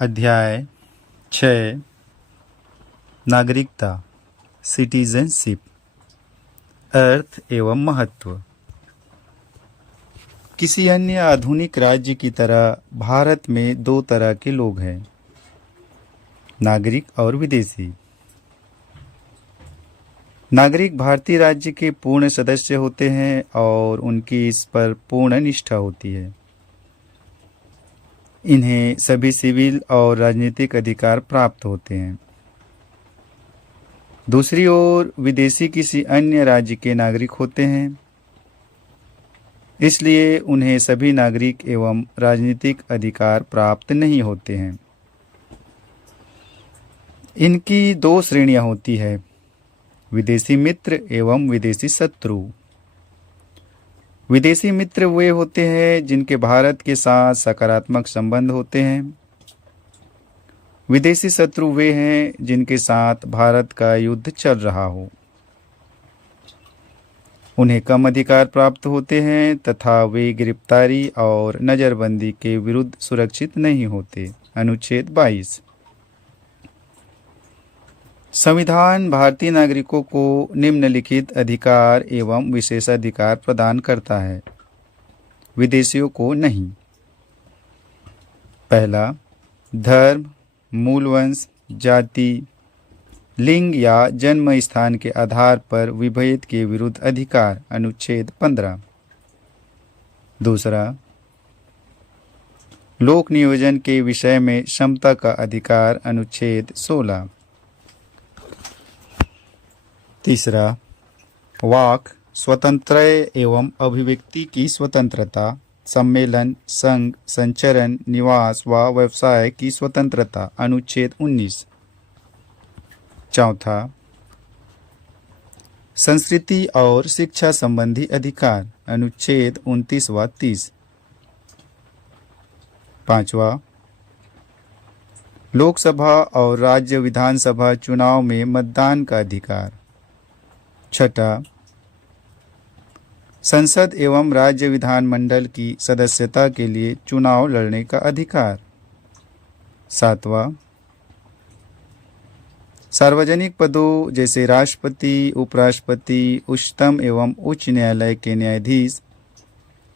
अध्याय 6 नागरिकता सिटीजनशिप अर्थ एवं महत्व। किसी अन्य आधुनिक राज्य की तरह भारत में दो तरह के लोग हैं, नागरिक और विदेशी। नागरिक भारतीय राज्य के पूर्ण सदस्य होते हैं और उनकी इस पर पूर्ण निष्ठा होती है। इन्हें सभी सिविल और राजनीतिक अधिकार प्राप्त होते हैं। दूसरी ओर विदेशी किसी अन्य राज्य के नागरिक होते हैं, इसलिए उन्हें सभी नागरिक एवं राजनीतिक अधिकार प्राप्त नहीं होते हैं। इनकी दो श्रेणियां होती है, विदेशी मित्र एवं विदेशी शत्रु। विदेशी मित्र वे होते हैं जिनके भारत के साथ सकारात्मक संबंध होते हैं। विदेशी शत्रु वे हैं जिनके साथ भारत का युद्ध चल रहा हो। उन्हें कम अधिकार प्राप्त होते हैं तथा वे गिरफ्तारी और नजरबंदी के विरुद्ध सुरक्षित नहीं होते। अनुच्छेद 22। संविधान भारतीय नागरिकों को निम्नलिखित अधिकार एवं विशेषाधिकार प्रदान करता है, विदेशियों को नहीं। पहला, धर्म, मूल वंश, जाति, लिंग या जन्म स्थान के आधार पर विभेद के विरुद्ध अधिकार। अनुच्छेद 15। दूसरा, लोक नियोजन के विषय में क्षमता का अधिकार। अनुच्छेद 16। तीसरा, वाक स्वतंत्र एवं अभिव्यक्ति की स्वतंत्रता, सम्मेलन, संघ, संचरण, निवास व व्यवसाय की स्वतंत्रता। अनुच्छेद 19। चौथा, संस्कृति और शिक्षा संबंधी अधिकार। अनुच्छेद 29 व 30। पांचवा, लोकसभा और राज्य विधानसभा चुनाव में मतदान का अधिकार। छठा, संसद एवं राज्य विधानमंडल की सदस्यता के लिए चुनाव लड़ने का अधिकार। सातवां, सार्वजनिक पदों जैसे राष्ट्रपति, उपराष्ट्रपति, उच्चतम एवं उच्च न्यायालय के न्यायाधीश,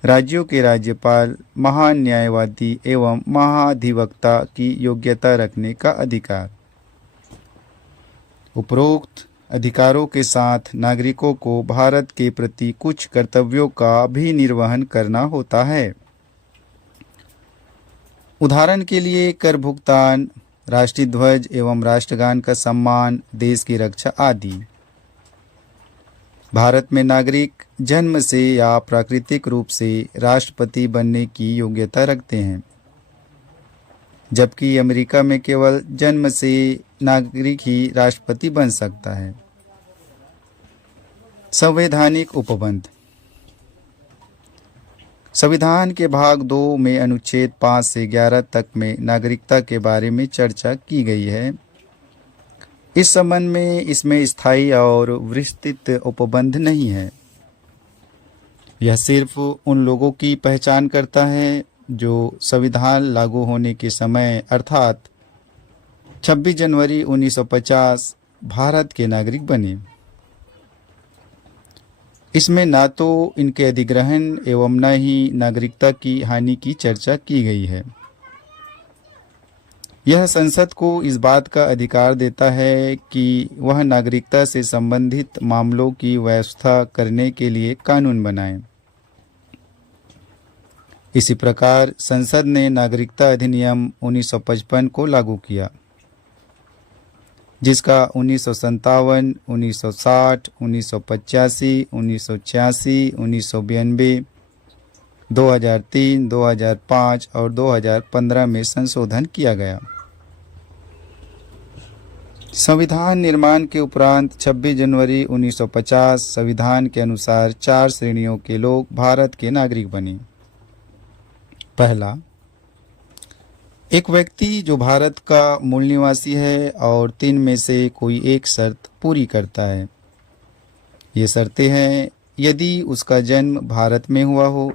राज्यों के राज्यपाल, महान न्यायवादी एवं महाधिवक्ता की योग्यता रखने का अधिकार। उपरोक्त अधिकारों के साथ नागरिकों को भारत के प्रति कुछ कर्तव्यों का भी निर्वहन करना होता है। उदाहरण के लिए कर भुगतान, राष्ट्रीय ध्वज एवं राष्ट्रगान का सम्मान, देश की रक्षा आदि। भारत में नागरिक जन्म से या प्राकृतिक रूप से राष्ट्रपति बनने की योग्यता रखते हैं, जबकि अमेरिका में केवल जन्म से नागरिक ही राष्ट्रपति बन सकता है। संवैधानिक उपबंध। संविधान के भाग 2 में अनुच्छेद 5 से 11 तक में नागरिकता के बारे में चर्चा की गई है। इस संबंध में इसमें स्थायी और विस्तृत उपबंध नहीं है। यह सिर्फ उन लोगों की पहचान करता है जो संविधान लागू होने के समय अर्थात 26 जनवरी 1950 भारत के नागरिक बने। इसमें न तो इनके अधिग्रहण एवं न ही नागरिकता की हानि की चर्चा की गई है। यह संसद को इस बात का अधिकार देता है कि वह नागरिकता से संबंधित मामलों की व्यवस्था करने के लिए कानून बनाए। इसी प्रकार संसद ने नागरिकता अधिनियम 1955 को लागू किया, जिसका 1957, 1960, 1985, 1986, 1992, 2003, 2005 और 2015 में संशोधन किया गया। संविधान निर्माण के उपरांत 26 जनवरी 1950 संविधान के अनुसार 4 श्रेणियों के लोग भारत के नागरिक बने। पहला, एक व्यक्ति जो भारत का मूल निवासी है और 3 में से कोई एक शर्त पूरी करता है। ये शर्तें हैं: यदि उसका जन्म भारत में हुआ हो,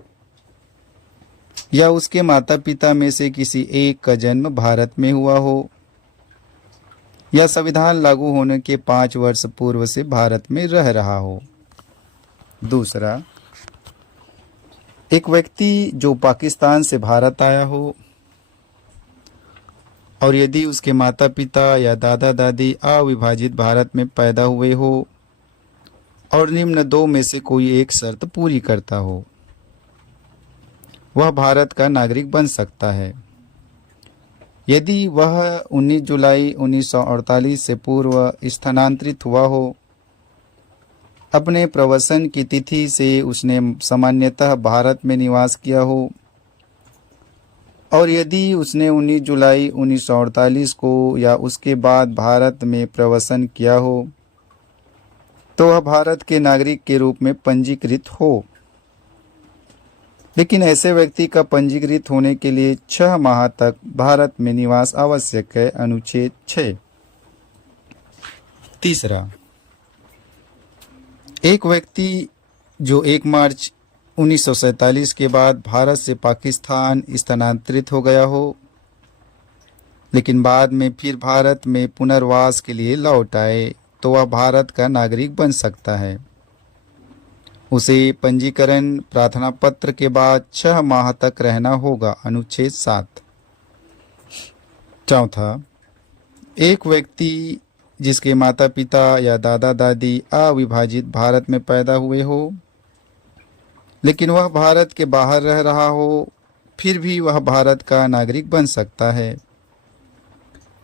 या उसके माता पिता में से किसी एक का जन्म भारत में हुआ हो, या संविधान लागू होने के 5 वर्ष पूर्व से भारत में रह रहा हो। दूसरा, एक व्यक्ति जो पाकिस्तान से भारत आया हो और यदि उसके माता पिता या दादा दादी अविभाजित भारत में पैदा हुए हो और निम्न दो में से कोई एक शर्त पूरी करता हो, वह भारत का नागरिक बन सकता है। यदि वह 19 जुलाई 1948 से पूर्व स्थानांतरित हुआ हो, अपने प्रवसन की तिथि से उसने सामान्यतः भारत में निवास किया हो, और यदि उसने 19 जुलाई 1948 को या उसके बाद भारत में प्रवसन किया हो, तो वह भारत के नागरिक के रूप में पंजीकृत हो। लेकिन ऐसे व्यक्ति का पंजीकृत होने के लिए 6 माह तक भारत में निवास आवश्यक है। अनुच्छेद 6। तीसरा, एक व्यक्ति जो 1 मार्च 1947 के बाद भारत से पाकिस्तान स्थानांतरित हो गया हो, लेकिन बाद में फिर भारत में पुनर्वास के लिए लौट आए, तो वह भारत का नागरिक बन सकता है। उसे पंजीकरण प्रार्थना पत्र के बाद 6 माह तक रहना होगा। अनुच्छेद 7। चौथा, एक व्यक्ति जिसके माता पिता या दादा दादी अविभाजित भारत में पैदा हुए हो, लेकिन वह भारत के बाहर रह रहा हो, फिर भी वह भारत का नागरिक बन सकता है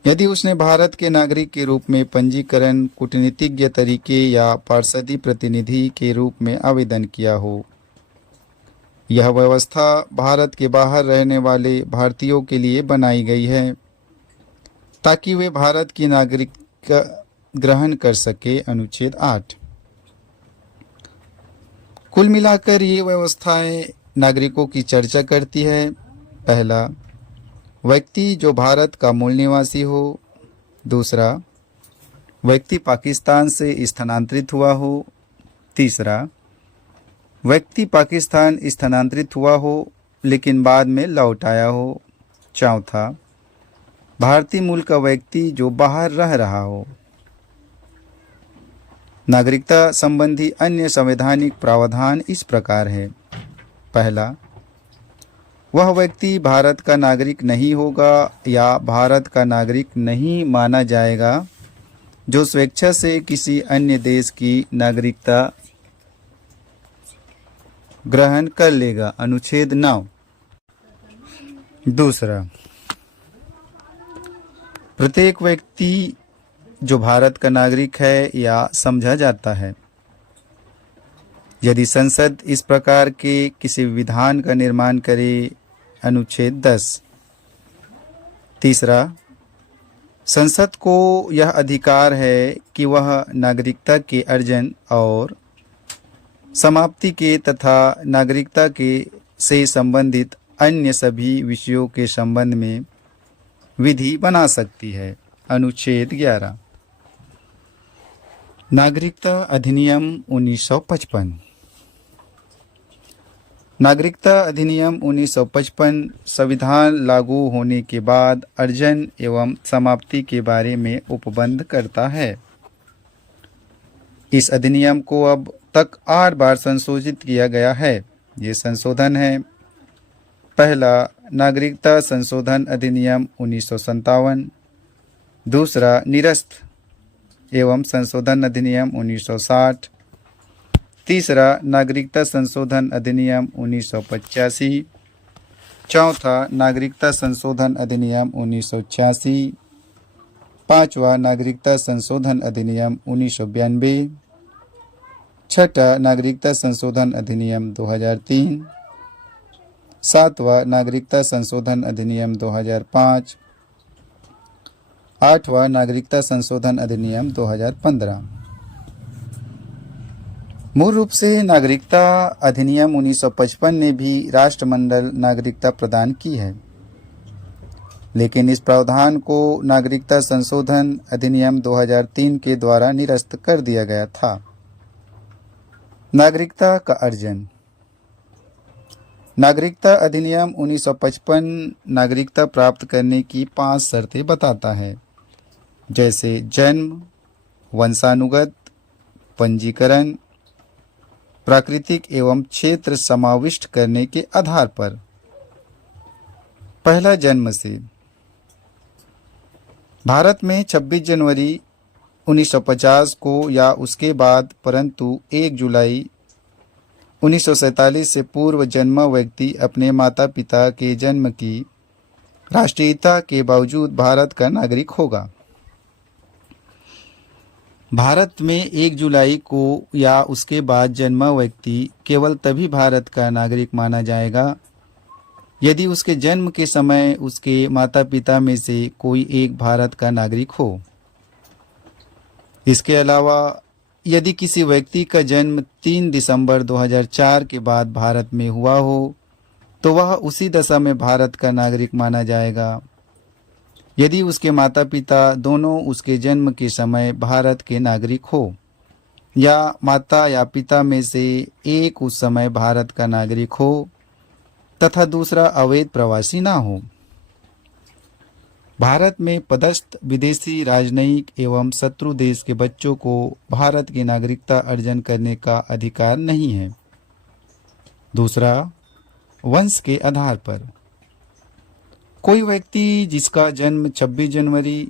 यदि उसने भारत के नागरिक के रूप में पंजीकरण कूटनीतिज्ञ तरीके या पार्षदी प्रतिनिधि के रूप में आवेदन किया हो। यह व्यवस्था भारत के बाहर रहने वाले भारतीयों के लिए बनाई गई है ताकि वे भारत की नागरिकता ग्रहण कर सके। अनुच्छेद 8। कुल मिलाकर ये व्यवस्थाएं नागरिकों की चर्चा करती है। पहला, व्यक्ति जो भारत का मूल निवासी हो। दूसरा, व्यक्ति पाकिस्तान से स्थानांतरित हुआ हो। तीसरा, व्यक्ति पाकिस्तान स्थानांतरित हुआ हो लेकिन बाद में लौट आया हो। चौथा, भारतीय मूल का व्यक्ति जो बाहर रह रहा हो। नागरिकता संबंधी अन्य संवैधानिक प्रावधान इस प्रकार है। पहला, वह व्यक्ति भारत का नागरिक नहीं होगा या भारत का नागरिक नहीं माना जाएगा जो स्वेच्छा से किसी अन्य देश की नागरिकता ग्रहण कर लेगा। अनुच्छेद 9। दूसरा, प्रत्येक व्यक्ति जो भारत का नागरिक है या समझा जाता है यदि संसद इस प्रकार के किसी विधान का निर्माण करे। अनुच्छेद 10। तीसरा, संसद को यह अधिकार है कि वह नागरिकता के अर्जन और समाप्ति के तथा नागरिकता के से संबंधित अन्य सभी विषयों के संबंध में विधि बना सकती है। अनुच्छेद 11। नागरिकता अधिनियम 1955। नागरिकता अधिनियम 1955 संविधान लागू होने के बाद अर्जन एवं समाप्ति के बारे में उपबंध करता है। इस अधिनियम को अब तक 8 बार संशोधित किया गया है। ये संशोधन है: पहला, नागरिकता संशोधन अधिनियम 1957। दूसरा, निरस्त एवं संशोधन अधिनियम 1960। तीसरा, नागरिकता संशोधन अधिनियम 1985। चौथा, नागरिकता संशोधन अधिनियम 1986। पांचवा, नागरिकता संशोधन अधिनियम 1992। छठा, नागरिकता संशोधन अधिनियम 2003। सातवां, नागरिकता संशोधन अधिनियम 2005। आठवां, नागरिकता संशोधन अधिनियम 2015। मूल रूप से नागरिकता अधिनियम 1955 ने भी राष्ट्रमंडल नागरिकता प्रदान की है, लेकिन इस प्रावधान को नागरिकता संशोधन अधिनियम 2003 के द्वारा निरस्त कर दिया गया था। नागरिकता का अर्जन। नागरिकता अधिनियम 1955 नागरिकता प्राप्त करने की 5 शर्तें बताता है, जैसे जन्म, वंशानुगत, पंजीकरण, प्राकृतिक एवं क्षेत्र समाविष्ट करने के आधार पर। पहला, जन्म से। भारत में 26 जनवरी 1950 को या उसके बाद, परंतु 1 जुलाई 1947 से पूर्व जन्मा व्यक्ति अपने माता पिता के जन्म की राष्ट्रीयता के बावजूद भारत का नागरिक होगा। भारत में 1 जुलाई को या उसके बाद जन्मा व्यक्ति केवल तभी भारत का नागरिक माना जाएगा यदि उसके जन्म के समय उसके माता पिता में से कोई एक भारत का नागरिक हो। इसके अलावा यदि किसी व्यक्ति का जन्म 3 दिसंबर 2004 के बाद भारत में हुआ हो तो वह उसी दशा में भारत का नागरिक माना जाएगा यदि उसके माता पिता दोनों उसके जन्म के समय भारत के नागरिक हो या माता या पिता में से एक उस समय भारत का नागरिक हो तथा दूसरा अवैध प्रवासी ना हो। भारत में पदस्थ विदेशी राजनयिक एवं शत्रु देश के बच्चों को भारत की नागरिकता अर्जन करने का अधिकार नहीं है। दूसरा, वंश के आधार पर। कोई व्यक्ति जिसका जन्म 26 जनवरी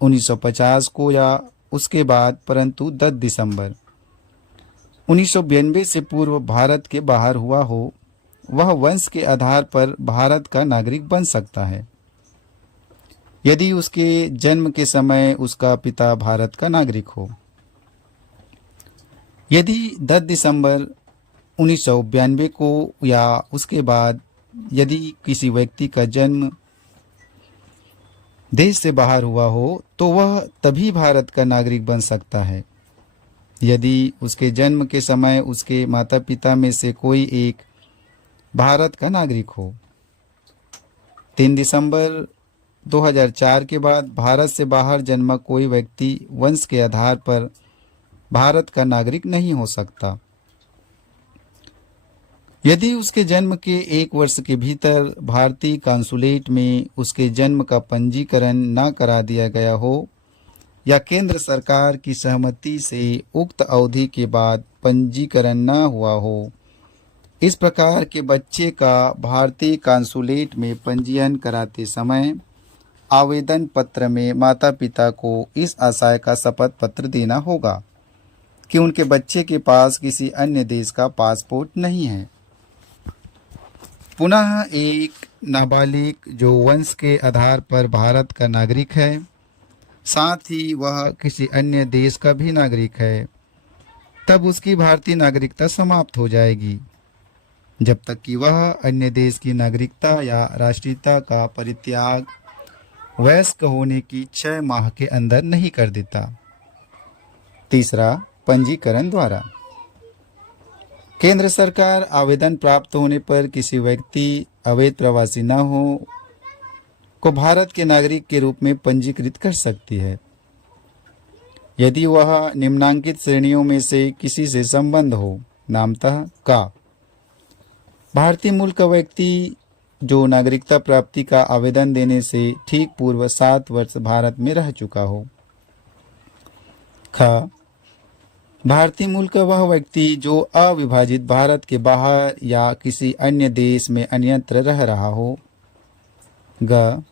1950 को या उसके बाद परंतु 10 दिसंबर 1992 से पूर्व भारत के बाहर हुआ हो, वह वंश के आधार पर भारत का नागरिक बन सकता है यदि उसके जन्म के समय उसका पिता भारत का नागरिक हो। यदि 10 दिसंबर 1992 को या उसके बाद यदि किसी व्यक्ति का जन्म देश से बाहर हुआ हो तो वह तभी भारत का नागरिक बन सकता है यदि उसके जन्म के समय उसके माता पिता में से कोई एक भारत का नागरिक हो। 3 दिसंबर 2004 के बाद भारत से बाहर जन्मा कोई व्यक्ति वंश के आधार पर भारत का नागरिक नहीं हो सकता यदि उसके जन्म के 1 वर्ष के भीतर भारतीय कांसुलेट में उसके जन्म का पंजीकरण न करा दिया गया हो या केंद्र सरकार की सहमति से उक्त अवधि के बाद पंजीकरण न हुआ हो। इस प्रकार के बच्चे का भारतीय कांसुलेट में पंजीयन कराते समय आवेदन पत्र में माता पिता को इस आशय का शपथ पत्र देना होगा कि उनके बच्चे के पास किसी अन्य देश का पासपोर्ट नहीं है। पुनः एक नाबालिग जो वंश के आधार पर भारत का नागरिक है, साथ ही वह किसी अन्य देश का भी नागरिक है, तब उसकी भारतीय नागरिकता समाप्त हो जाएगी जब तक कि वह अन्य देश की नागरिकता या राष्ट्रीयता का परित्याग वयस्क होने की 6 माह के अंदर नहीं कर देता। तीसरा, पंजीकरण द्वारा। केंद्र सरकार आवेदन प्राप्त होने पर किसी व्यक्ति अवैध प्रवासी न हो को भारत के नागरिक के रूप में पंजीकृत कर सकती है यदि वह निम्नांकित श्रेणियों में से किसी से संबंध हो। नामतः का भारतीय मूल का व्यक्ति जो नागरिकता प्राप्ति का आवेदन देने से ठीक पूर्व 7 वर्ष भारत में रह चुका हो। ख भारतीय मूल का वह व्यक्ति जो अविभाजित भारत के बाहर या किसी अन्य देश में अन्यत्र रह रहा हो। ग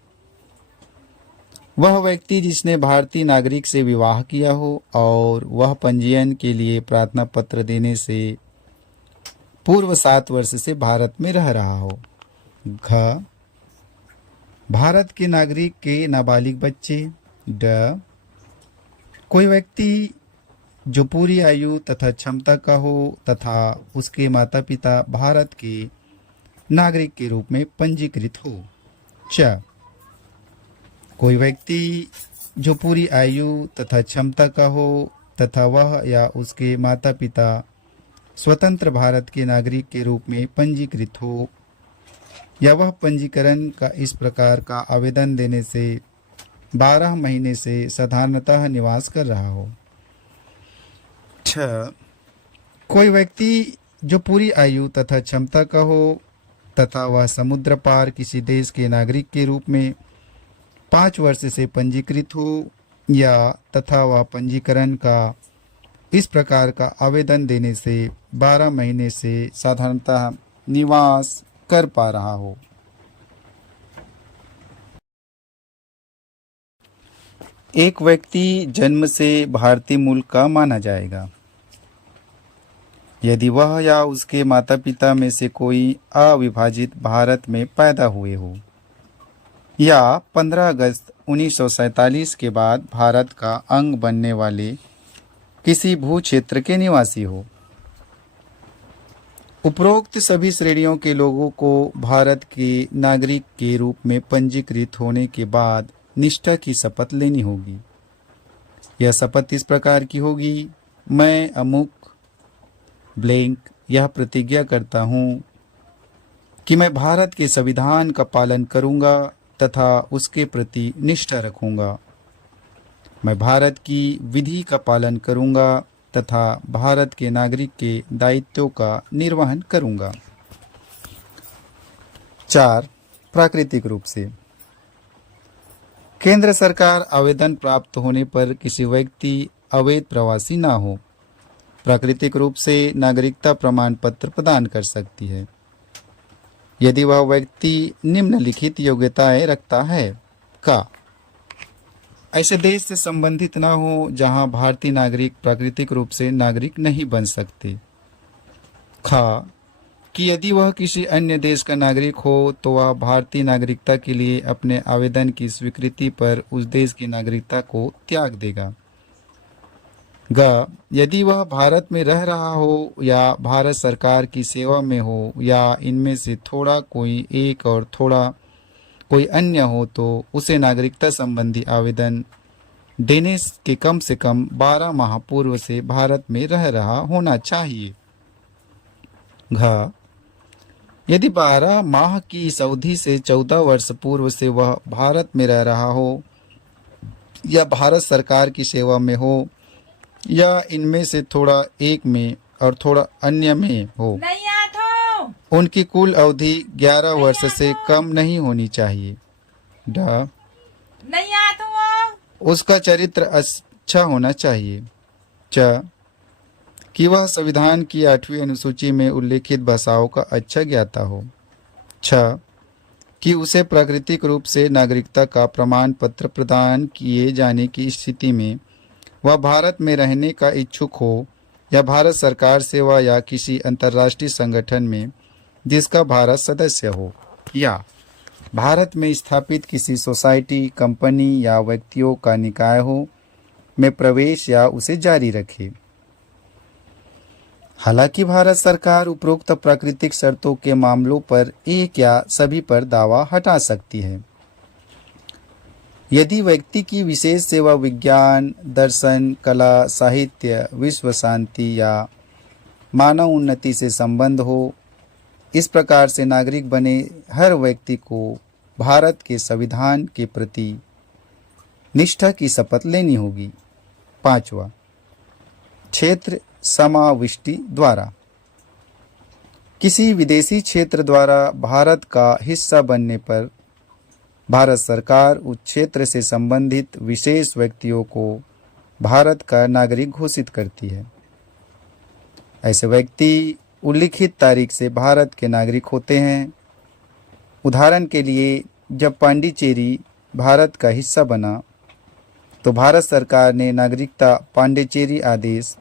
वह व्यक्ति जिसने भारतीय नागरिक से विवाह किया हो और वह पंजीयन के लिए प्रार्थना पत्र देने से पूर्व 7 वर्ष से भारत में रह रहा हो। घ भारत के नागरिक के नाबालिग बच्चे। ड कोई व्यक्ति जो पूरी आयु तथा क्षमता का हो तथा उसके माता पिता भारत के नागरिक के रूप में पंजीकृत हो। च कोई व्यक्ति जो पूरी आयु तथा क्षमता का हो तथा वह या उसके माता पिता स्वतंत्र भारत के नागरिक के रूप में पंजीकृत हो या वह पंजीकरण का इस प्रकार का आवेदन देने से 12 महीने से साधारणतः निवास कर रहा हो। 6 कोई व्यक्ति जो पूरी आयु तथा क्षमता का हो तथा वह समुद्र पार किसी देश के नागरिक के रूप में 5 वर्ष से पंजीकृत हो या तथा वह पंजीकरण का इस प्रकार का आवेदन देने से 12 महीने से साधारणतः निवास कर पा रहा हो। एक व्यक्ति जन्म से भारतीय मूल का माना जाएगा यदि वह या उसके माता पिता में से कोई अविभाजित भारत में पैदा हुए हो या 15 अगस्त 1947 के बाद भारत का अंग बनने वाले किसी भू क्षेत्र के निवासी हो। उपरोक्त सभी श्रेणियों के लोगों को भारत के नागरिक के रूप में पंजीकृत होने के बाद निष्ठा की शपथ लेनी होगी। यह शपथ इस प्रकार की होगी, मैं अमुक ब्लैंक यह प्रतिज्ञा करता हूँ कि मैं भारत के संविधान का पालन करूँगा तथा उसके प्रति निष्ठा रखूँगा। मैं भारत की विधि का पालन करूँगा तथा भारत के नागरिक के दायित्वों का निर्वहन करूँगा। 4. प्राकृतिक रूप से केंद्र सरकार आवेदन प्राप्त होने पर किसी व्यक्ति अवैध प्रवासी ना हो प्राकृतिक रूप से नागरिकता प्रमाण पत्र प्रदान कर सकती है यदि वह व्यक्ति निम्नलिखित योग्यताएं रखता है। का ऐसे देश से संबंधित ना हो जहां भारतीय नागरिक प्राकृतिक रूप से नागरिक नहीं बन सकते। खा कि यदि वह किसी अन्य देश का नागरिक हो तो वह भारतीय नागरिकता के लिए अपने आवेदन की स्वीकृति पर उस देश की नागरिकता को त्याग देगा। ग यदि वह भारत में रह रहा हो या भारत सरकार की सेवा में हो या इनमें से थोड़ा कोई एक और थोड़ा कोई अन्य हो तो उसे नागरिकता संबंधी आवेदन देने के कम से कम 12 माह पूर्व से भारत में रह रहा होना चाहिए। घ यदि 12 माह की इस अवधि से 14 वर्ष पूर्व से वह भारत में रह रहा हो या भारत सरकार की सेवा में हो या इनमें से थोड़ा एक में और थोड़ा अन्य में हो, उनकी कुल अवधि 11 वर्ष से कम नहीं होनी चाहिए। ड उसका चरित्र अच्छा होना चाहिए। च कि वह संविधान की 8वीं अनुसूची में उल्लेखित भाषाओं का अच्छा ज्ञाता हो। छ कि उसे प्राकृतिक रूप से नागरिकता का प्रमाण पत्र प्रदान किए जाने की स्थिति में वह भारत में रहने का इच्छुक हो या भारत सरकार सेवा या किसी अंतर्राष्ट्रीय संगठन में जिसका भारत सदस्य हो या भारत में स्थापित किसी सोसाइटी, कंपनी या व्यक्तियों का निकाय हो में प्रवेश या उसे जारी रखे। हालांकि भारत सरकार उपरोक्त प्राकृतिक शर्तों के मामलों पर एक या सभी पर दावा हटा सकती है। यदि व्यक्ति की विशेष सेवा विज्ञान, दर्शन, कला, साहित्य, विश्व शांति या मानव उन्नति से संबंध हो, इस प्रकार से नागरिक बने हर व्यक्ति को भारत के संविधान के प्रति निष्ठा की शपथ लेनी होगी। 5वां क्षेत्र समाविष्टि द्वारा किसी विदेशी क्षेत्र द्वारा भारत का हिस्सा बनने पर भारत सरकार उस क्षेत्र से संबंधित विशेष व्यक्तियों को भारत का नागरिक घोषित करती है। ऐसे व्यक्ति उल्लिखित तारीख से भारत के नागरिक होते हैं। उदाहरण के लिए जब पांडिचेरी भारत का हिस्सा बना तो भारत सरकार ने नागरिकता पांडिचेरी आदेश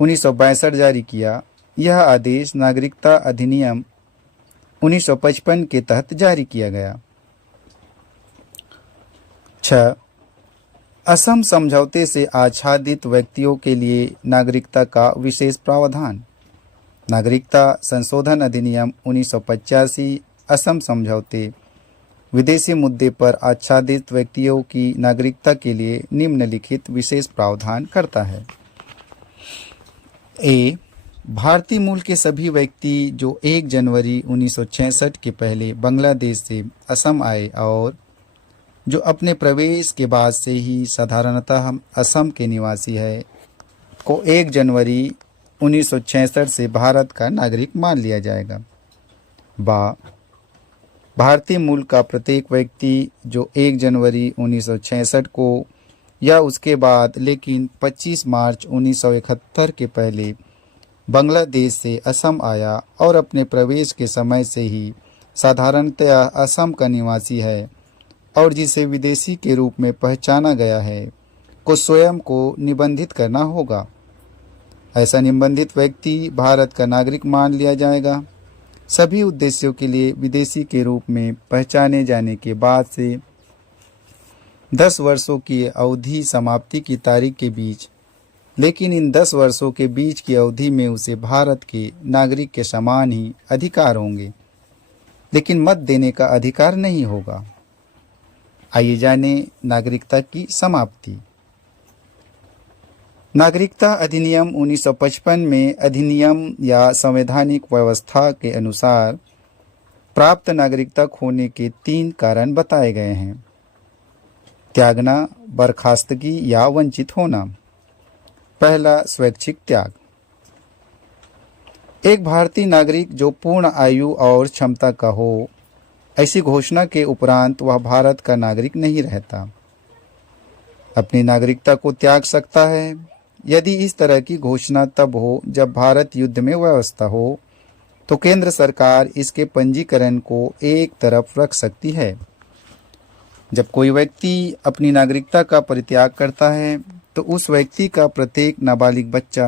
1962 जारी किया। यह आदेश नागरिकता अधिनियम 1955 के तहत जारी किया गया। 6 असम समझौते से आच्छादित व्यक्तियों के लिए नागरिकता का विशेष प्रावधान। नागरिकता संशोधन अधिनियम 1985 असम समझौते विदेशी मुद्दे पर आच्छादित व्यक्तियों की नागरिकता के लिए निम्नलिखित विशेष प्रावधान करता है। ए भारतीय मूल के सभी व्यक्ति जो 1 जनवरी 1966 के पहले बांग्लादेश से असम आए और जो अपने प्रवेश के बाद से ही साधारणतः असम के निवासी है को 1 जनवरी 1966 से भारत का नागरिक मान लिया जाएगा। बा भारतीय मूल का प्रत्येक व्यक्ति जो 1 जनवरी 1966 को या उसके बाद लेकिन 25 मार्च 1971 के पहले बांग्लादेश से असम आया और अपने प्रवेश के समय से ही साधारणतया असम का निवासी है और जिसे विदेशी के रूप में पहचाना गया है को स्वयं को निबंधित करना होगा। ऐसा निबंधित व्यक्ति भारत का नागरिक मान लिया जाएगा। सभी उद्देश्यों के लिए विदेशी के रूप में पहचाने जाने के बाद से 10 वर्षों की अवधि समाप्ति की तारीख के बीच, लेकिन इन 10 वर्षों के बीच की अवधि में उसे भारत के नागरिक के समान ही अधिकार होंगे, लेकिन मत देने का अधिकार नहीं होगा। आइए जाने नागरिकता की समाप्ति। नागरिकता अधिनियम 1955 में अधिनियम या संवैधानिक व्यवस्था के अनुसार प्राप्त नागरिकता खोने के 3 कारण बताए गए हैं। त्यागना, बर्खास्तगी या वंचित होना। पहला, स्वैच्छिक त्याग। एक भारतीय नागरिक जो पूर्ण आयु और क्षमता का हो, ऐसी घोषणा के उपरांत वह भारत का नागरिक नहीं रहता। अपनी नागरिकता को त्याग सकता है यदि इस तरह की घोषणा तब हो जब भारत युद्ध में व्यवस्था हो, तो केंद्र सरकार इसके पंजीकरण को एक तरफ रख सकती है। जब कोई व्यक्ति अपनी नागरिकता का परित्याग करता है तो उस व्यक्ति का प्रत्येक नाबालिग बच्चा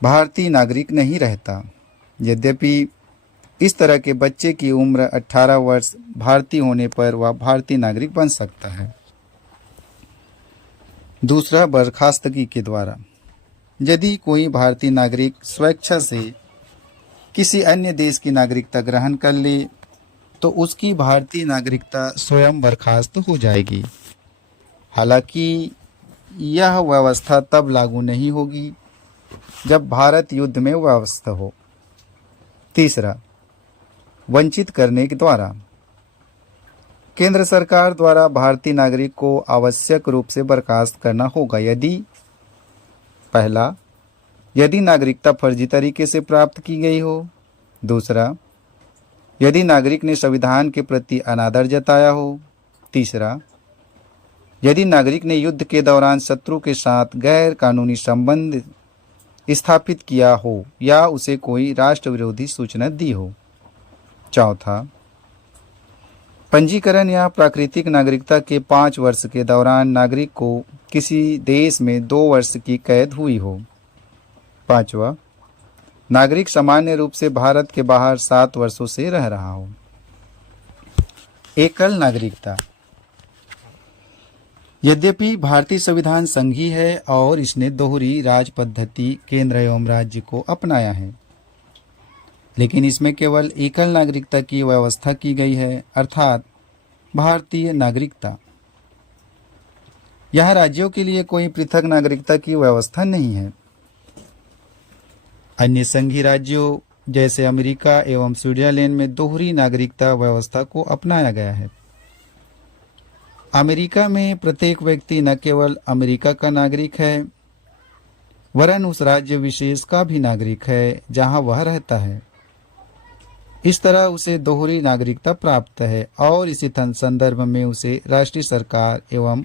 भारतीय नागरिक नहीं रहता। यद्यपि इस तरह के बच्चे की उम्र 18 वर्ष भारतीय होने पर वह भारतीय नागरिक बन सकता है। दूसरा, बर्खास्तगी के द्वारा। यदि कोई भारतीय नागरिक स्वेच्छा से किसी अन्य देश की नागरिकता ग्रहण कर ले तो उसकी भारतीय नागरिकता स्वयं बर्खास्त हो जाएगी। हालांकि यह व्यवस्था तब लागू नहीं होगी जब भारत युद्ध में व्यवस्था हो। तीसरा, वंचित करने के द्वारा। केंद्र सरकार द्वारा भारतीय नागरिक को आवश्यक रूप से बर्खास्त करना होगा यदि पहला, यदि नागरिकता फर्जी तरीके से प्राप्त की गई हो। दूसरा, यदि नागरिक ने संविधान के प्रति अनादर जताया हो। तीसरा, यदि नागरिक ने युद्ध के दौरान शत्रु के साथ गैर कानूनी संबंध स्थापित किया हो या उसे कोई राष्ट्र विरोधी सूचना दी हो। चौथा, पंजीकरण या प्राकृतिक नागरिकता के 5 वर्ष के दौरान नागरिक को किसी देश में 2 वर्ष की कैद हुई हो। पांचवा, नागरिक सामान्य रूप से भारत के बाहर 7 वर्षों से रह रहा हो। एकल नागरिकता। यद्यपि भारतीय संविधान संघीय है और इसने दोहरी राज पद्धति केंद्र एवं राज्य को अपनाया है, लेकिन इसमें केवल एकल नागरिकता की व्यवस्था की गई है, अर्थात भारतीय नागरिकता। यह राज्यों के लिए कोई पृथक नागरिकता की व्यवस्था नहीं है। अन्य संघीय राज्यों जैसे अमेरिका एवं स्विट्जरलैंड में दोहरी नागरिकता व्यवस्था को अपनाया गया है। अमेरिका में प्रत्येक व्यक्ति न केवल अमेरिका का नागरिक है वरन उस राज्य विशेष का भी नागरिक है जहां वह रहता है। इस तरह उसे दोहरी नागरिकता प्राप्त है और इसी संदर्भ में उसे राष्ट्रीय सरकार एवं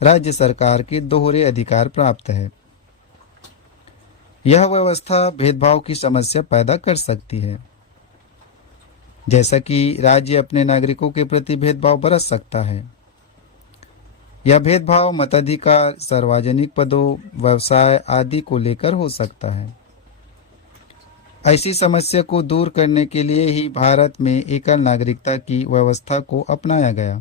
राज्य सरकार के दोहरे अधिकार प्राप्त है। यह व्यवस्था भेदभाव की समस्या पैदा कर सकती है, जैसा कि राज्य अपने नागरिकों के प्रति भेदभाव बरत सकता है। यह भेदभाव मताधिकार, सार्वजनिक पदों, व्यवसाय आदि को लेकर हो सकता है। ऐसी समस्या को दूर करने के लिए ही भारत में एकल नागरिकता की व्यवस्था को अपनाया गया।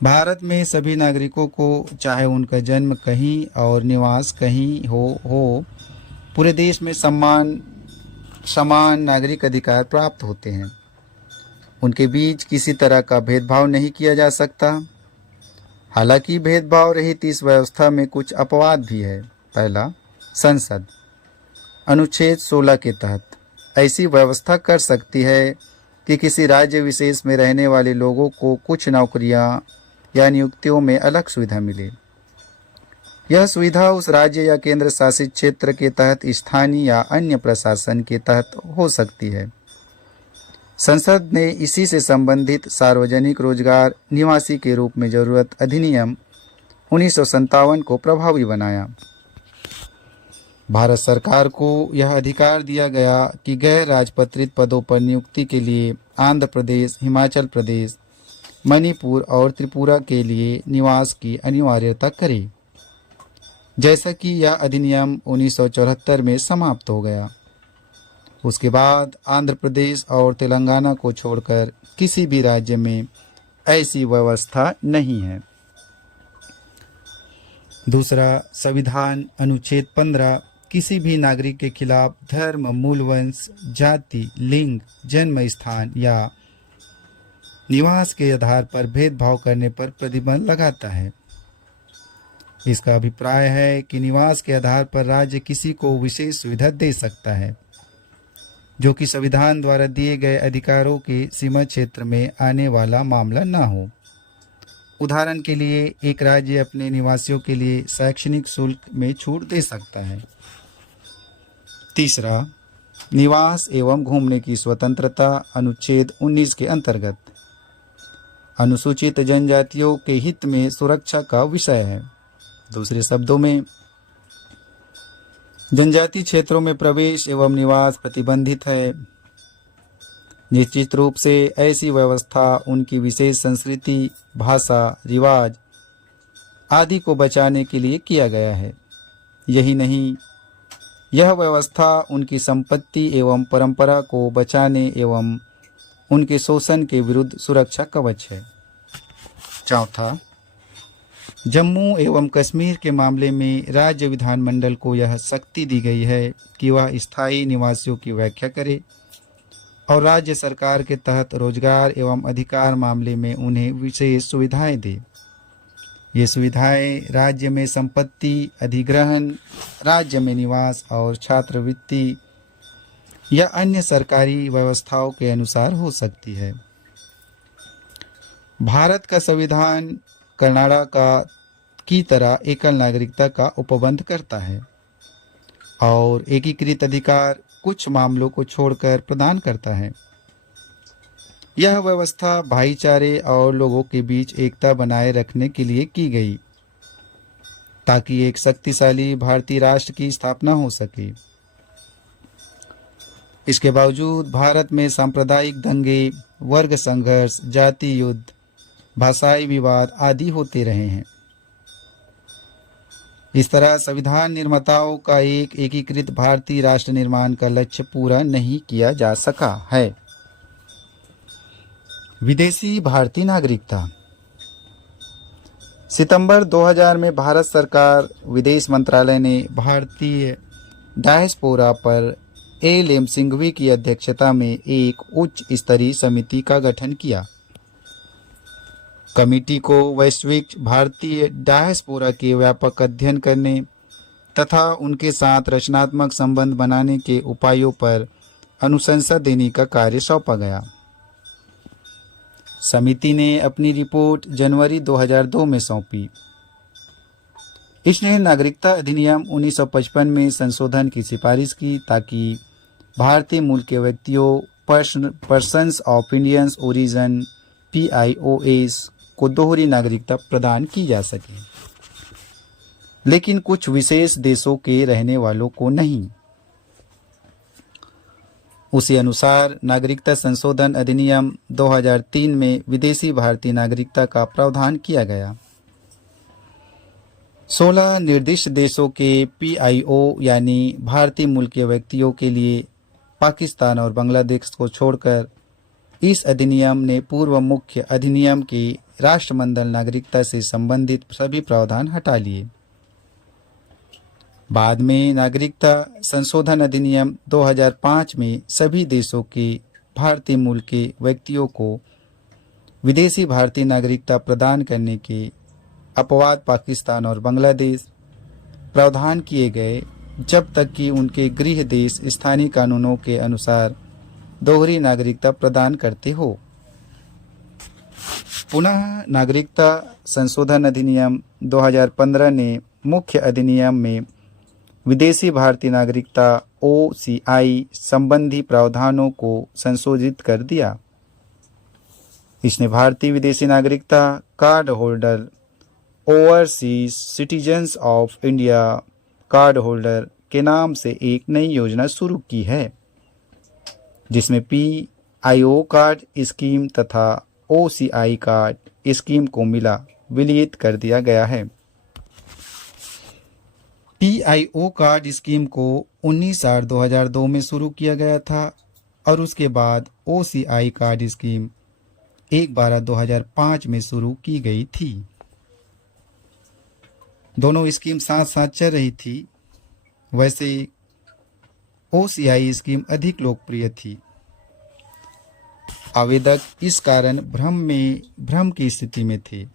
भारत में सभी नागरिकों को, चाहे उनका जन्म कहीं और निवास कहीं हो, पूरे देश में समान नागरिक अधिकार प्राप्त होते हैं। उनके बीच किसी तरह का भेदभाव नहीं किया जा सकता। हालांकि भेदभाव रहित इस व्यवस्था में कुछ अपवाद भी है। पहला, संसद अनुच्छेद 16 के तहत ऐसी व्यवस्था कर सकती है कि किसी राज्य विशेष में रहने वाले लोगों को कुछ नौकरियां या नियुक्तियों में अलग सुविधा मिले। यह सुविधा उस राज्य या केंद्र शासित क्षेत्र के तहत स्थानीय या अन्य प्रशासन के तहत हो सकती है। संसद ने इसी से संबंधित सार्वजनिक रोजगार निवासी के रूप में जरूरत अधिनियम 1957 को प्रभावी बनाया। भारत सरकार को यह अधिकार दिया गया कि गैर राजपत्रित पदों पर नियुक्ति के लिए आंध्र प्रदेश, हिमाचल प्रदेश, मणिपुर और त्रिपुरा के लिए निवास की अनिवार्यता करे, जैसा कि यह अधिनियम 1974 में समाप्त हो गया। उसके बाद आंध्र प्रदेश और तेलंगाना को छोड़कर किसी भी राज्य में ऐसी व्यवस्था नहीं है। दूसरा, संविधान अनुच्छेद 15 किसी भी नागरिक के खिलाफ धर्म, मूल वंश, जाति, लिंग, जन्म स्थान या निवास के आधार पर भेदभाव करने पर प्रतिबंध लगाता है। इसका अभिप्राय है कि निवास के आधार पर राज्य किसी को विशेष सुविधा दे सकता है जो कि संविधान द्वारा दिए गए अधिकारों के सीमा क्षेत्र में आने वाला मामला न हो। उदाहरण के लिए, एक राज्य अपने निवासियों के लिए शैक्षणिक शुल्क में छूट दे सकता है। तीसरा, निवास एवं घूमने की स्वतंत्रता अनुच्छेद 19 के अंतर्गत अनुसूचित जनजातियों के हित में सुरक्षा का विषय है। दूसरे शब्दों में, जनजाति क्षेत्रों में प्रवेश एवं निवास प्रतिबंधित है। निश्चित रूप से ऐसी व्यवस्था उनकी विशेष संस्कृति, भाषा, रिवाज आदि को बचाने के लिए किया गया है। यही नहीं, यह व्यवस्था उनकी संपत्ति एवं परंपरा को बचाने एवं उनके शोषण के विरुद्ध सुरक्षा कवच है। चौथा, जम्मू एवं कश्मीर के मामले में राज्य विधानमंडल को यह शक्ति दी गई है कि वह स्थायी निवासियों की व्याख्या करे और राज्य सरकार के तहत रोजगार एवं अधिकार मामले में उन्हें विशेष सुविधाएं दे। ये सुविधाएं राज्य में संपत्ति अधिग्रहण, राज्य में निवास और छात्रवृत्ति या अन्य सरकारी व्यवस्थाओं के अनुसार हो सकती है। भारत का संविधान कनाडा की तरह एकल नागरिकता का उपबंध करता है और एकीकृत अधिकार कुछ मामलों को छोड़कर प्रदान करता है। यह व्यवस्था भाईचारे और लोगों के बीच एकता बनाए रखने के लिए की गई ताकि एक शक्तिशाली भारतीय राष्ट्र की स्थापना हो सके। इसके बावजूद भारत में सांप्रदायिक दंगे, वर्ग संघर्ष, जाति युद्ध, भाषाई विवाद आदि होते रहे हैं। इस तरह संविधान निर्माताओं का एक एकीकृत भारतीय राष्ट्र निर्माण का लक्ष्य पूरा नहीं किया जा सका है। विदेशी भारतीय नागरिकता। सितंबर 2000 में भारत सरकार विदेश मंत्रालय ने भारतीय डायस्पोरा पर एल.एम. सिंघवी की अध्यक्षता में एक उच्च स्तरीय समिति का गठन किया। कमेटी को वैश्विक भारतीय डायस्पोरा के व्यापक अध्ययन करने तथा उनके साथ रचनात्मक संबंध बनाने के उपायों पर अनुशंसा देने का कार्य सौंपा गया। समिति ने अपनी रिपोर्ट जनवरी 2002 में सौंपी। इसने नागरिकता अधिनियम 1955 में संशोधन की सिफारिश की ताकि भारतीय मूल के व्यक्तियों persons of Indian origin PIOS को दोहरी नागरिकता प्रदान की जा सके, लेकिन कुछ विशेष देशों के रहने वालों को नहीं। उसी अनुसार नागरिकता संशोधन अधिनियम 2003 में विदेशी भारतीय नागरिकता का प्रावधान किया गया। 16 निर्दिष्ट देशों के PIO यानी भारतीय मूल के व्यक्तियों के लिए पाकिस्तान और बांग्लादेश को छोड़कर इस अधिनियम ने पूर्व मुख्य अधिनियम की राष्ट्रमंडल नागरिकता से संबंधित सभी प्रावधान हटा लिए। बाद में नागरिकता संशोधन अधिनियम 2005 में सभी देशों के भारतीय मूल के व्यक्तियों को विदेशी भारतीय नागरिकता प्रदान करने के अपवाद पाकिस्तान और बांग्लादेश प्रावधान किए गए जब तक कि उनके गृह देश स्थानीय कानूनों के अनुसार दोहरी नागरिकता प्रदान करते हो। पुनः नागरिकता संशोधन अधिनियम 2015 ने मुख्य अधिनियम में विदेशी भारतीय नागरिकता OCI संबंधी प्रावधानों को संशोधित कर दिया। इसने भारतीय विदेशी नागरिकता card holder, overseas citizens of India card holder के नाम से एक नई योजना शुरू की है, जिसमें PIO कार्ड स्कीम तथा OCI कार्ड स्कीम को मिला विलयित कर दिया गया है। PIO कार्ड स्कीम को 19/8/2002 में शुरू किया गया था और उसके बाद OCI कार्ड स्कीम 1/12/2005 में शुरू की गई थी। दोनों स्कीम साथ साथ चल रही थी। वैसे OCI स्कीम अधिक लोकप्रिय थी। आवेदक इस कारण भ्रम की स्थिति में थे।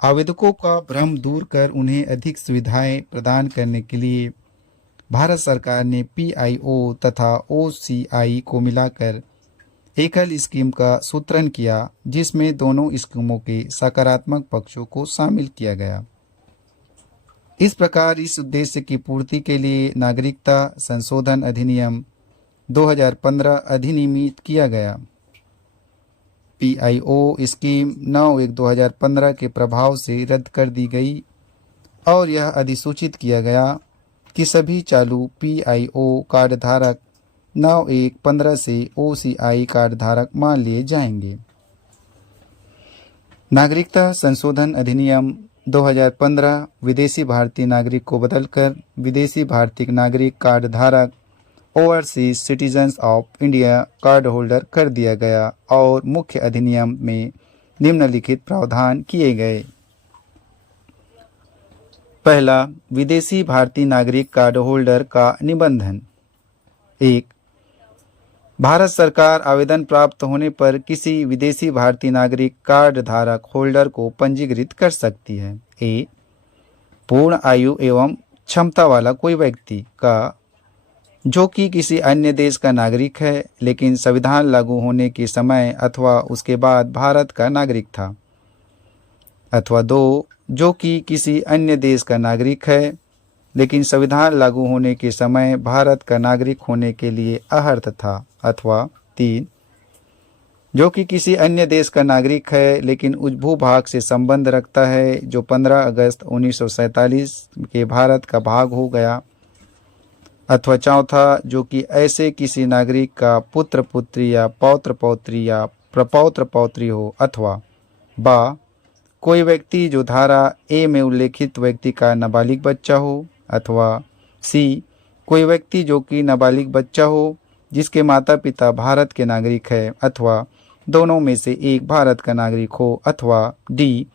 आवेदकों का भ्रम दूर कर उन्हें अधिक सुविधाएं प्रदान करने के लिए भारत सरकार ने PIO तथा OCI को मिलाकर एकल स्कीम का सूत्रण किया, जिसमें दोनों स्कीमों के सकारात्मक पक्षों को शामिल किया गया। इस प्रकार इस उद्देश्य की पूर्ति के लिए नागरिकता संशोधन अधिनियम 2015 अधिनियमित किया गया। PIO स्कीम 9/1/2015 के प्रभाव से रद्द कर दी गई और यह अधिसूचित किया गया कि सभी चालू PIO कार्ड धारक 9/1/15 से OCI कार्ड धारक मान लिए जाएंगे। नागरिकता संशोधन अधिनियम 2015 विदेशी भारतीय नागरिक को बदलकर विदेशी भारतीय नागरिक कार्ड धारक overseas citizens of India card holder कर दिया गया और मुख्य अधिनियम में निम्नलिखित प्रावधान किए गए। पहला, विदेशी भारतीय नागरिक कार्ड होल्डर का निबंधन। 1. भारत सरकार आवेदन प्राप्त होने पर किसी विदेशी भारतीय नागरिक कार्ड धारक होल्डर को पंजीकृत कर सकती है। ए. पूर्ण आयु एवं क्षमता वाला कोई व्यक्ति का जो कि किसी अन्य देश का नागरिक है लेकिन संविधान लागू होने के समय अथवा उसके बाद भारत का नागरिक था। अथवा 2. जो कि किसी अन्य देश का नागरिक है लेकिन संविधान लागू होने के समय भारत का नागरिक होने के लिए अहर्त था। अथवा 3. जो कि किसी अन्य देश का नागरिक है लेकिन उस भूभाग से संबंध रखता है जो 15 अगस्त 1947 के भारत का भाग हो गया। अथवा 4. जो कि ऐसे किसी नागरिक का पुत्र पुत्री या पौत्र पौत्री या प्रपौत्र पौत्री हो। अथवा बा. कोई व्यक्ति जो धारा ए में उल्लेखित व्यक्ति का नाबालिग बच्चा हो। अथवा सी. कोई व्यक्ति जो कि नाबालिग बच्चा हो जिसके माता पिता भारत के नागरिक है अथवा दोनों में से एक भारत का नागरिक हो। अथवा डी.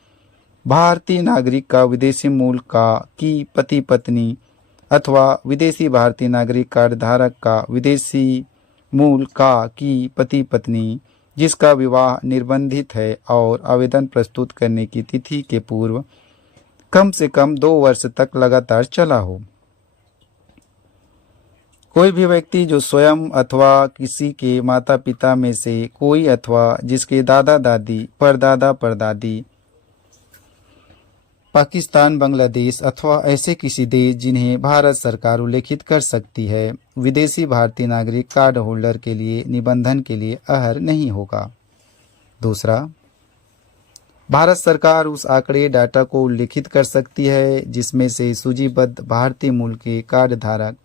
भारतीय नागरिक का विदेशी मूल का की पति पत्नी अथवा विदेशी भारतीय नागरिक कार्ड धारक का विदेशी मूल का की पति पत्नी जिसका विवाह निर्बंधित है और आवेदन प्रस्तुत करने की तिथि के पूर्व कम से कम 2 वर्ष तक लगातार चला हो। कोई भी व्यक्ति जो स्वयं अथवा किसी के माता पिता में से कोई अथवा जिसके दादा दादी परदादा परदादी पाकिस्तान, बांग्लादेश अथवा ऐसे किसी देश जिन्हें भारत सरकार उल्लेखित कर सकती है, विदेशी भारतीय नागरिक कार्ड होल्डर के लिए निबंधन के लिए अहर नहीं होगा। दूसरा, भारत सरकार उस आंकड़े डाटा को उल्लेखित कर सकती है जिसमें से सूचीबद्ध भारतीय मूल के कार्ड धारक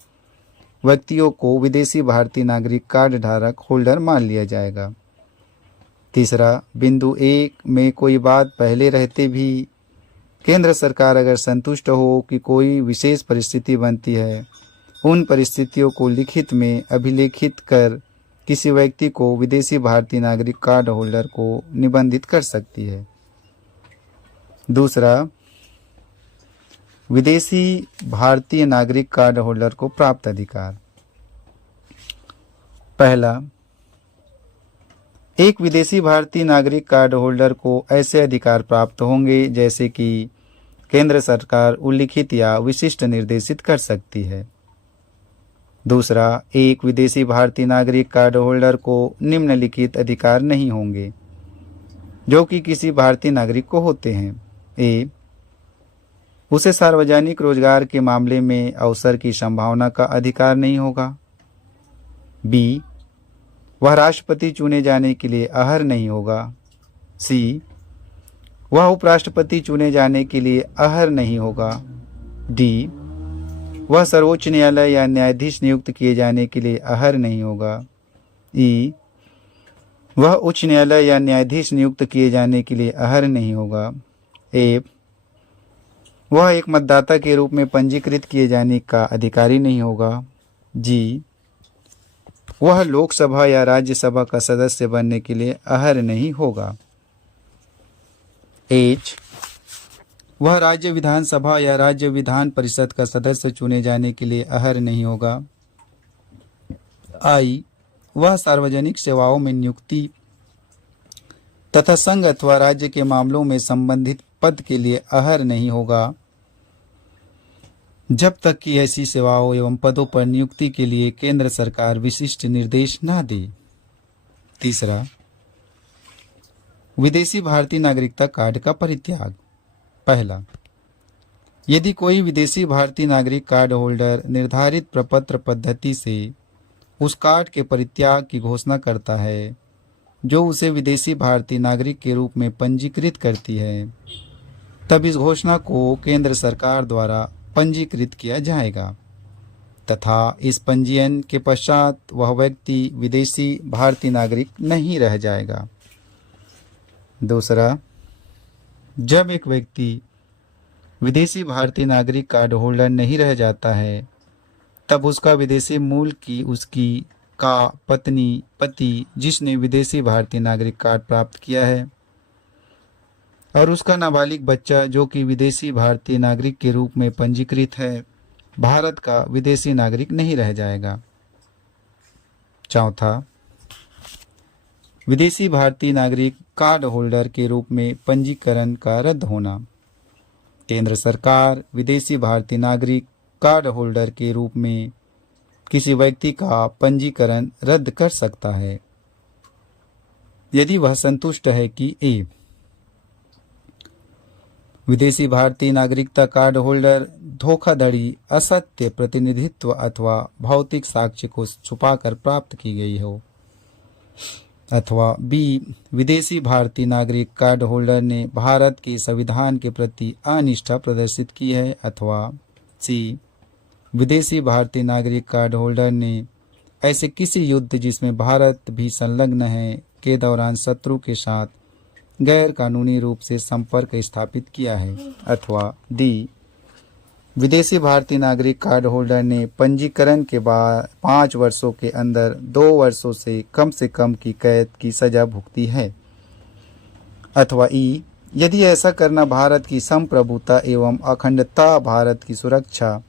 व्यक्तियों को विदेशी भारतीय नागरिक कार्ड धारक होल्डर मान लिया जाएगा। तीसरा, बिंदु 1 में कोई बात पहले रहते भी केंद्र सरकार अगर संतुष्ट हो कि कोई विशेष परिस्थिति बनती है, उन परिस्थितियों को लिखित में अभिलेखित कर किसी व्यक्ति को विदेशी भारतीय नागरिक कार्ड होल्डर को निबंधित कर सकती है। दूसरा, विदेशी भारतीय नागरिक कार्ड होल्डर को प्राप्त अधिकार। पहला, एक विदेशी भारतीय नागरिक कार्ड होल्डर को ऐसे अधिकार प्राप्त होंगे जैसे कि केंद्र सरकार उल्लिखित या विशिष्ट निर्देशित कर सकती है। दूसरा, एक विदेशी भारतीय नागरिक कार्ड होल्डर को निम्नलिखित अधिकार नहीं होंगे जो कि किसी भारतीय नागरिक को होते हैं। ए, उसे सार्वजनिक रोजगार के मामले में अवसर की संभावना का अधिकार नहीं होगा। बी, वह राष्ट्रपति चुने जाने के लिए अहर्ह नहीं होगा। सी, वह उपराष्ट्रपति चुने जाने के लिए अहर्ह नहीं होगा। डी, वह सर्वोच्च न्यायालय या न्यायाधीश नियुक्त किए जाने के लिए अहर्ह नहीं होगा। ई, वह उच्च न्यायालय या न्यायाधीश नियुक्त किए जाने के लिए अहर्ह नहीं होगा। एफ, वह एक मतदाता के रूप में पंजीकृत किए जाने का अधिकारी नहीं होगा। जी, वह लोकसभा या राज्यसभा का सदस्य बनने के लिए अहर्ह नहीं होगा। एच, वह राज्य विधानसभा या राज्य विधान परिषद का सदस्य चुने जाने के लिए अहर्ह नहीं होगा। आई, वह सार्वजनिक सेवाओं में नियुक्ति तथा संघ अथवा राज्य के मामलों में संबंधित पद के लिए अहर्ह नहीं होगा जब तक कि ऐसी सेवाओं एवं पदों पर नियुक्ति के लिए केंद्र सरकार विशिष्ट निर्देश न दे। तीसरा, विदेशी भारतीय नागरिकता कार्ड का परित्याग। पहला, यदि कोई विदेशी भारतीय नागरिक कार्ड होल्डर निर्धारित प्रपत्र पद्धति से उस कार्ड के परित्याग की घोषणा करता है जो उसे विदेशी भारतीय नागरिक के रूप में पंजीकृत करती है, तब इस घोषणा को केंद्र सरकार द्वारा पंजीकृत किया जाएगा तथा इस पंजीयन के पश्चात वह व्यक्ति विदेशी भारतीय नागरिक नहीं रह जाएगा। दूसरा, जब एक व्यक्ति विदेशी भारतीय नागरिक कार्ड होल्डर नहीं रह जाता है तब उसका विदेशी मूल की उसकी का पत्नी पति जिसने विदेशी भारतीय नागरिक कार्ड प्राप्त किया है और उसका नाबालिग बच्चा जो कि विदेशी भारतीय नागरिक के रूप में पंजीकृत है भारत का विदेशी नागरिक नहीं रह जाएगा। चौथा, विदेशी भारतीय नागरिक कार्ड होल्डर के रूप में पंजीकरण का रद्द होना। केंद्र सरकार विदेशी भारतीय नागरिक कार्ड होल्डर के रूप में किसी व्यक्ति का पंजीकरण रद्द कर सकता है यदि वह संतुष्ट है कि ए, विदेशी भारतीय नागरिकता कार्ड होल्डर धोखाधड़ी, असत्य प्रतिनिधित्व अथवा भौतिक साक्ष्य को छुपाकर प्राप्त की गई हो, अथवा बी, विदेशी भारतीय नागरिक कार्ड होल्डर ने भारत के संविधान के प्रति अनिष्ठा प्रदर्शित की है, अथवा सी, विदेशी भारतीय नागरिक कार्ड होल्डर ने ऐसे किसी युद्ध जिसमें भारत भी संलग्न है के दौरान शत्रु के साथ गैर कानूनी रूप से संपर्क स्थापित किया है, अथवा डी, विदेशी भारतीय नागरिक कार्ड होल्डर ने पंजीकरण के बाद 5 वर्षों के अंदर 2 वर्षों से कम की कैद की सजा भुगती है, अथवा ई, यदि ऐसा करना भारत की संप्रभुता एवं अखंडता, भारत की सुरक्षा,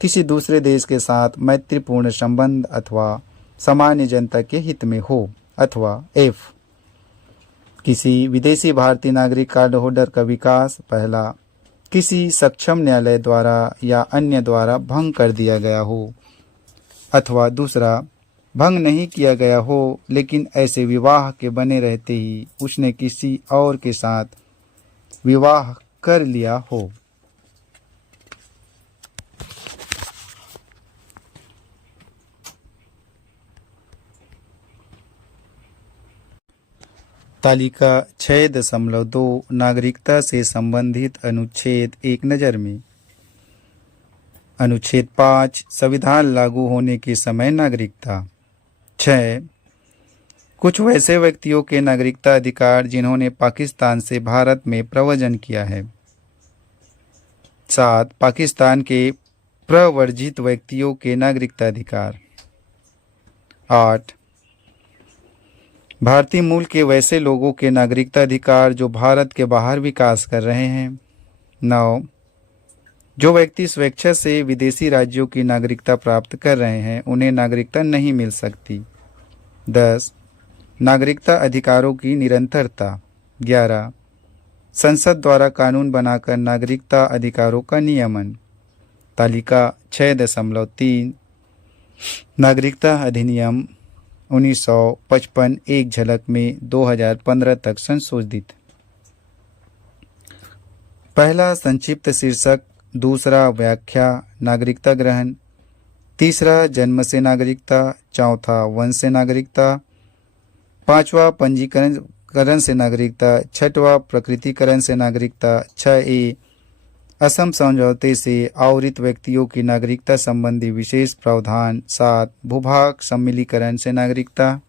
किसी दूसरे देश के साथ मैत्रीपूर्ण संबंध अथवा सामान्य जनता के हित में हो, अथवा एफ, किसी विदेशी भारतीय नागरिक कार्ड होल्डर का विकास पहला किसी सक्षम न्यायालय द्वारा या अन्य द्वारा भंग कर दिया गया हो, अथवा दूसरा, भंग नहीं किया गया हो लेकिन ऐसे विवाह के बने रहते ही उसने किसी और के साथ विवाह कर लिया हो। तालिका 6.2 नागरिकता से संबंधित अनुच्छेद एक नज़र में। अनुच्छेद 5 संविधान लागू होने के समय नागरिकता। 6 कुछ वैसे व्यक्तियों के नागरिकता अधिकार जिन्होंने पाकिस्तान से भारत में प्रव्रजन किया है। 7 पाकिस्तान के प्रव्रजित व्यक्तियों के नागरिकता अधिकार। 8 भारतीय मूल के वैसे लोगों के नागरिकता अधिकार जो भारत के बाहर विकास कर रहे हैं। 9 जो व्यक्ति स्वेच्छा से विदेशी राज्यों की नागरिकता प्राप्त कर रहे हैं उन्हें नागरिकता नहीं मिल सकती। 10 नागरिकता अधिकारों की निरंतरता। 11 संसद द्वारा कानून बनाकर नागरिकता अधिकारों का नियमन। तालिका 6.3 नागरिकता अधिनियम 1955 एक झलक में 2015 तक संशोधित। पहला संक्षिप्त शीर्षक, दूसरा व्याख्या नागरिकता ग्रहण, तीसरा जन्म से नागरिकता, चौथा वंश से नागरिकता, पांचवा पंजीकरण से नागरिकता, छठवा प्रकृतिकरण से नागरिकता, 6A असम समझौते से आवरित व्यक्तियों की नागरिकता संबंधी विशेष प्रावधान, 7 भूभाग सम्मिलीकरण से नागरिकता।